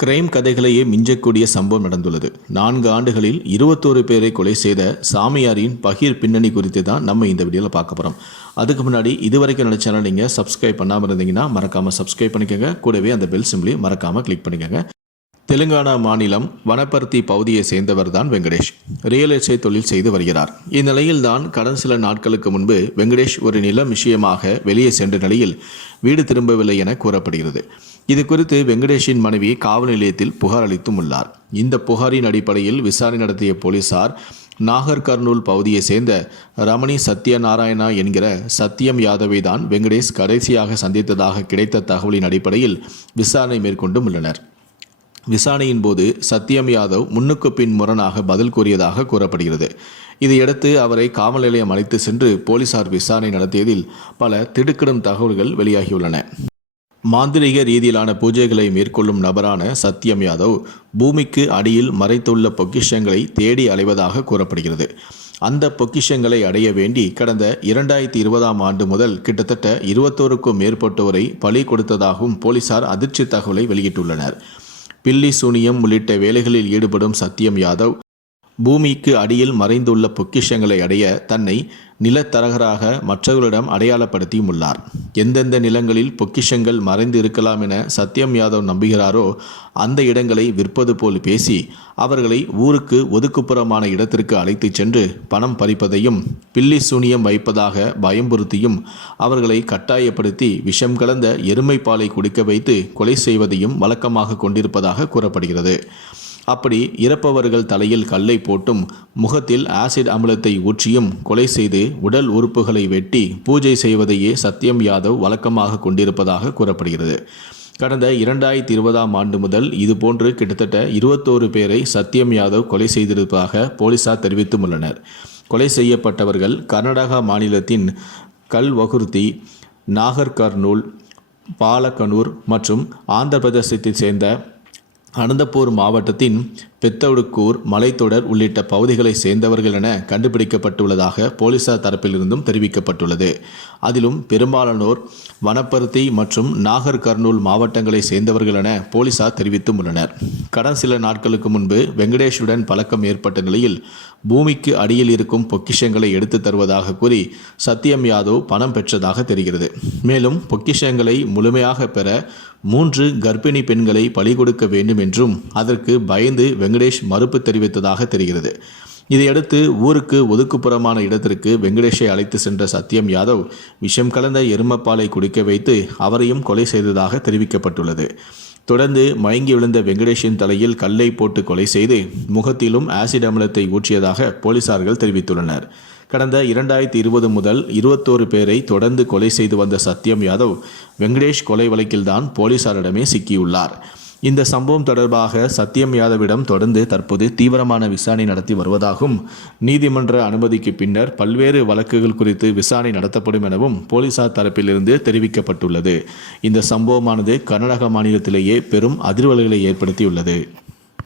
Crime கதைகளையே மிஞ்சக்கூடிய சம்பவம் நடந்துள்ளது. 4 ஆண்டுகளில் 21 பேரை கொலை செய்த சாமியாரின் பகீர் பின்னணி குறித்து தான் நம்ம இந்த வீடியோவில் பார்க்க போகிறோம். அதுக்கு முன்னாடி இதுவரைக்கும் என்னோட சேனல் நீங்கள் சப்ஸ்கிரைப் பண்ணாமல் இருந்தீங்கன்னா மறக்காமல் சப்ஸ்கிரைப் பண்ணிக்கோங்க. கூடவே அந்த பெல் சிம்பிளையும் மறக்காமல் கிளிக் பண்ணிக்கோங்க. தெலுங்கானா மாநிலம் வனப்பர்த்தி பகுதியை சேர்ந்தவர் தான் வெங்கடேஷ். ரியல் எஸ்டேட் தொழில் செய்து வருகிறார். இந்நிலையில் தான் கடந்த சில நாட்களுக்கு முன்பு வெங்கடேஷ் ஒரு நிலம் விஷயமாக வெளியே சென்ற நிலையில் வீடு திரும்பவில்லை என கூறப்படுகிறது. இது குறித்து வெங்கடேஷின் மனைவி காவல் நிலையத்தில் புகார் அளித்தும் உள்ளார். இந்த புகாரின் அடிப்படையில் விசாரணை நடத்திய போலீசார் நாகர் கர்னூல் பகுதியை சேர்ந்த ரமணி சத்யநாராயணா என்கிற சத்யம் யாதவை தான் வெங்கடேஷ் கடைசியாக சந்தித்ததாக கிடைத்த தகவலின் அடிப்படையில் விசாரணை மேற்கொண்டும் உள்ளனர். விசாரணையின் போது சத்யம் யாதவ் முன்னுக்கு பின் முரணாக பதில் கூறியதாக கூறப்படுகிறது. இதையடுத்து அவரை காவல் நிலையம் அழைத்து சென்று போலீசார் விசாரணை நடத்தியதில் பல திடுக்கிடும் தகவல்கள் வெளியாகியுள்ளன. மாந்திரிக ரீதியிலான பூஜைகளை மேற்கொள்ளும் நபரான சத்யம் யாதவ் பூமிக்கு அடியில் மறைத்துள்ள பொக்கிஷங்களை தேடி அலைவதாக கூறப்படுகிறது. அந்த பொக்கிஷங்களை அடைய வேண்டி கடந்த 2020ஆம் ஆண்டு முதல் கிட்டத்தட்ட 21க்கும் மேற்பட்டோரை பலி கொடுத்ததாகவும் போலீசார் அதிர்ச்சி தகவலை வெளியிட்டுள்ளனர். பில்லி சூனியம் உள்ளிட்ட வேலைகளில் ஈடுபடும் சத்யம் யாதவ் பூமிக்கு அடியில் மறைந்துள்ள பொக்கிஷங்களை அடைய தன்னை நிலத்தரகராக மற்றவர்களிடம் அடையாளப்படுத்தியும் உள்ளார். எந்தெந்த நிலங்களில் பொக்கிஷங்கள் மறைந்து இருக்கலாம் என சத்யம் யாதவ் நம்புகிறாரோ அந்த இடங்களை விற்பது போல் பேசி அவர்களை ஊருக்கு ஒதுக்குப்புறமான இடத்திற்கு அழைத்து சென்று பணம் பறிப்பதையும் பில்லி சூனியம் வைப்பதாக பயம்புறுத்தியும் அவர்களை கட்டாயப்படுத்தி விஷம் கலந்த எருமைப்பாலை குடிக்க வைத்து கொலை செய்வதையும் வழக்கமாக கொண்டிருப்பதாக கூறப்படுகிறது. அப்படி இறப்பவர்கள் தலையில் கல்லை போட்டும் முகத்தில் ஆசிட் அமிலத்தை ஊற்றியும் கொலை செய்து உடல் உறுப்புகளை வெட்டி பூஜை செய்வதையே சத்யம் யாதவ் வழக்கமாக கொண்டிருப்பதாக கூறப்படுகிறது. கடந்த 2020ஆம் ஆண்டு முதல் இதுபோன்று கிட்டத்தட்ட 21 பேரை சத்யம் யாதவ் கொலை செய்திருப்பதாக போலீசார் தெரிவித்தும் உள்ளனர். கொலை செய்யப்பட்டவர்கள் கர்நாடகா மாநிலத்தின் கல்வகுர்த்தி, நாகர் கர்னூல், பாலக்கனூர் மற்றும் ஆந்திர பிரதேசத்தை சேர்ந்த அனந்தபூர் மாவட்டத்தின் பெத்தவுடுக்கூர் மலைத்தொடர் உள்ளிட்ட பகுதிகளை சேர்ந்தவர்கள் என கண்டுபிடிக்கப்பட்டுள்ளதாக போலீசார் தரப்பிலிருந்தும் தெரிவிக்கப்பட்டுள்ளது. அதிலும் பெரும்பாலானோர் வனப்பருத்தி மற்றும் நாகர் கர்னூல் மாவட்டங்களை சேர்ந்தவர்கள் என போலீசார் தெரிவித்தும் உள்ளனர். கடந்த சில நாட்களுக்கு முன்பு வெங்கடேஷுடன் பழக்கம் ஏற்பட்ட நிலையில் பூமிக்கு அடியில் இருக்கும் பொக்கிஷங்களை எடுத்து தருவதாக கூறி சத்யம் யாதவ் பணம் பெற்றதாக தெரிகிறது. மேலும் பொக்கிஷங்களை முழுமையாக பெற 3 கர்ப்பிணி பெண்களை பலி கொடுக்க வேண்டும் என்றும் அதற்கு பயந்து வெங்கடேஷ் மறுப்பு தெரிவித்ததாக தெரிகிறது. இதையடுத்து ஊருக்கு ஒதுக்குப்புறமான இடத்திற்கு வெங்கடேஷை அழைத்து சென்ற சத்யம் யாதவ் விஷம் கலந்த எருமப்பாலை குடிக்க வைத்து அவரையும் கொலை செய்ததாக தெரிவிக்கப்பட்டுள்ளது. தொடர்ந்து மயங்கி விழுந்த வெங்கடேஷின் தலையில் கல்லை போட்டு கொலை செய்து முகத்திலும் ஆசிட் அமிலத்தை ஊற்றியதாக போலீசார்கள் தெரிவித்துள்ளனர். கடந்த 2020 முதல் 21 பேரை தொடர்ந்து கொலை செய்து வந்த சத்யம் யாதவ் வெங்கடேஷ் கொலை வழக்கில்தான் போலீசாரிடமே சிக்கியுள்ளார். இந்த சம்பவம் தொடர்பாக சத்யம் யாதவிடம் தொடர்ந்து தற்போது தீவிரமான விசாரணை நடத்தி வருவதாகவும் நீதிமன்ற அனுமதிக்கு பின்னர் பல்வேறு வழக்குகள் குறித்து விசாரணை நடத்தப்படும் எனவும் போலீசார் தரப்பிலிருந்து தெரிவிக்கப்பட்டுள்ளது. இந்த சம்பவமானது கர்நாடக மாநிலத்திலேயே பெரும் அதிர்வலைகளை ஏற்படுத்தியுள்ளது.